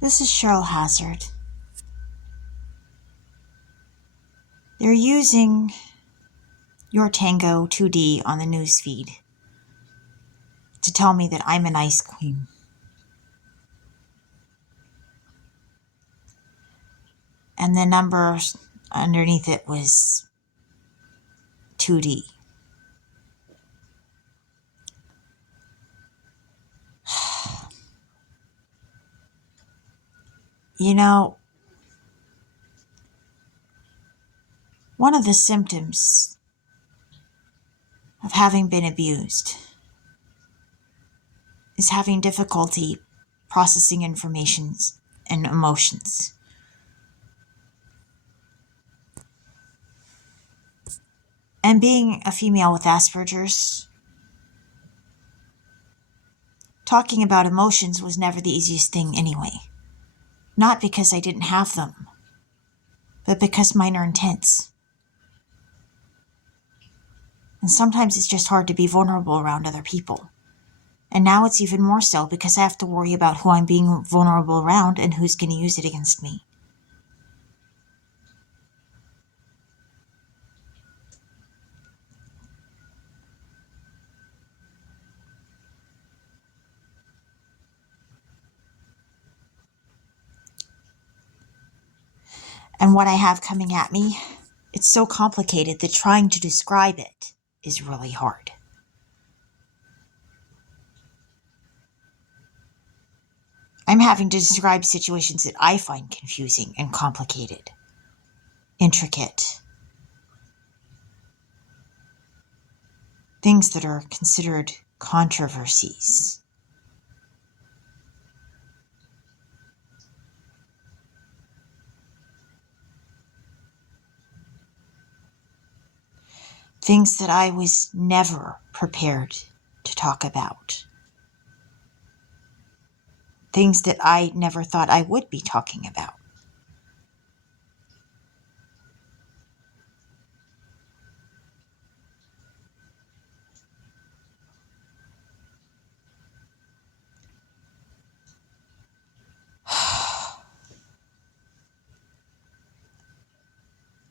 This is Cheryl Hazard. They're using Your Tango 2D on the newsfeed to tell me that I'm an ice queen. And the number underneath it was 2D. You know, one of the symptoms of having been abused is having difficulty processing informations and emotions. And being a female with Asperger's, talking about emotions was never the easiest thing anyway. Not because I didn't have them, but because mine are intense. And sometimes it's just hard to be vulnerable around other people. And now it's even more so because I have to worry about who I'm being vulnerable around and who's going to use it against me. And what I have coming at me, it's so complicated that trying to describe it is really hard. I'm having to describe situations that I find confusing and complicated, intricate. Things that are considered controversies. Things that I was never prepared to talk about. Things that I never thought I would be talking about.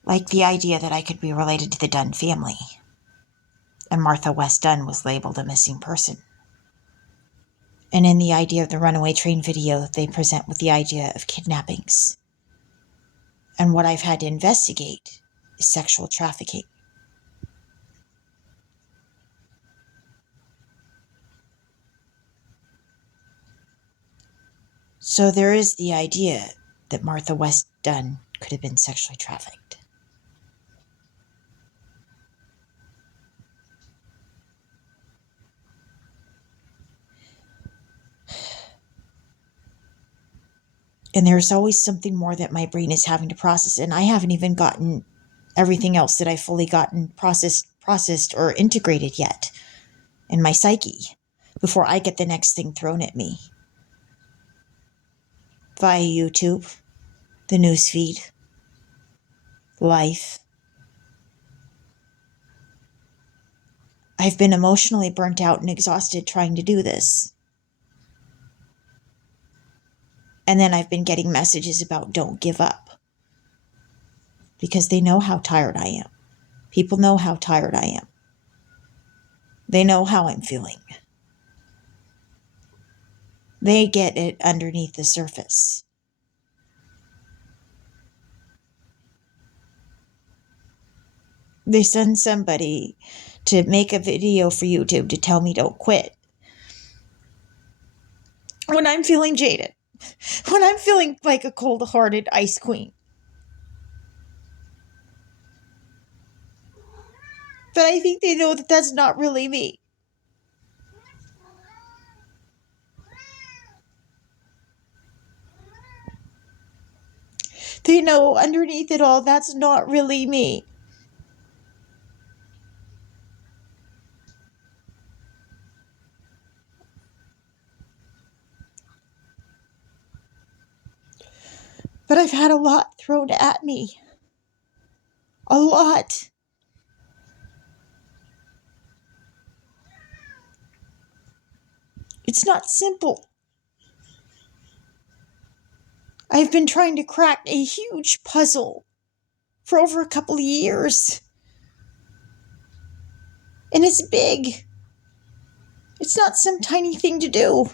Like the idea that I could be related to the Dunn family. And Martha West Dunn was labeled a missing person. And in the idea of the runaway train video, they present with the idea of kidnappings. And what I've had to investigate is sexual trafficking. So there is the idea that Martha West Dunn could have been sexually trafficked. And there's always something more that my brain is having to process, and I haven't even gotten everything else that I've fully gotten processed or integrated yet in my psyche before I get the next thing thrown at me. Via YouTube, the newsfeed, life. I've been emotionally burnt out and exhausted trying to do this. And then I've been getting messages about don't give up. Because they know how tired I am. People know how tired I am. They know how I'm feeling. They get it underneath the surface. They send somebody to make a video for YouTube to tell me don't quit. When I'm feeling jaded. When I'm feeling like a cold-hearted ice queen. But I think they know that that's not really me. They know underneath it all that's not really me. But I've had a lot thrown at me. A lot. It's not simple. I've been trying to crack a huge puzzle for over a couple of years. And it's big. It's not some tiny thing to do.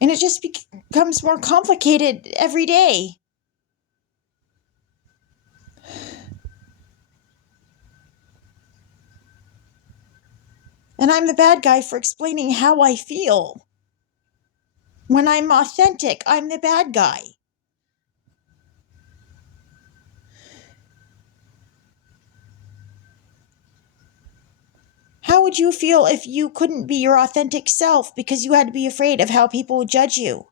And it just becomes more complicated every day. And I'm the bad guy for explaining how I feel. When I'm authentic, I'm the bad guy. How would you feel if you couldn't be your authentic self because you had to be afraid of how people would judge you?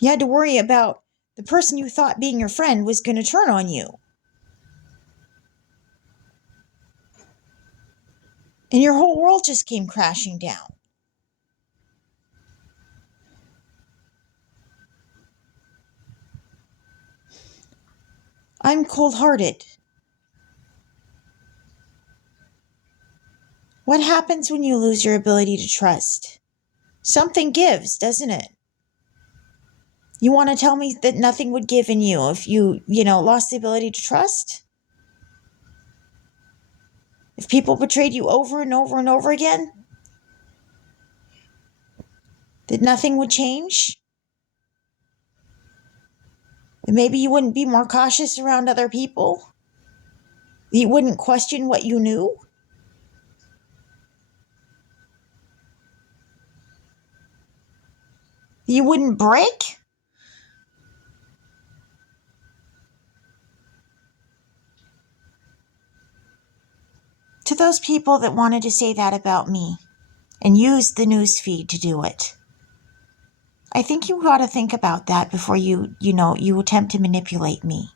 You had to worry about the person you thought being your friend was going to turn on you. And your whole world just came crashing down. I'm cold-hearted. What happens when you lose your ability to trust? Something gives, doesn't it? You want to tell me that nothing would give in you if you lost the ability to trust? If people betrayed you over and over and over again? That nothing would change? And maybe you wouldn't be more cautious around other people? You wouldn't question what you knew? You wouldn't break? To those people that wanted to say that about me and used the news feed to do it, I think you ought to think about that before you attempt to manipulate me.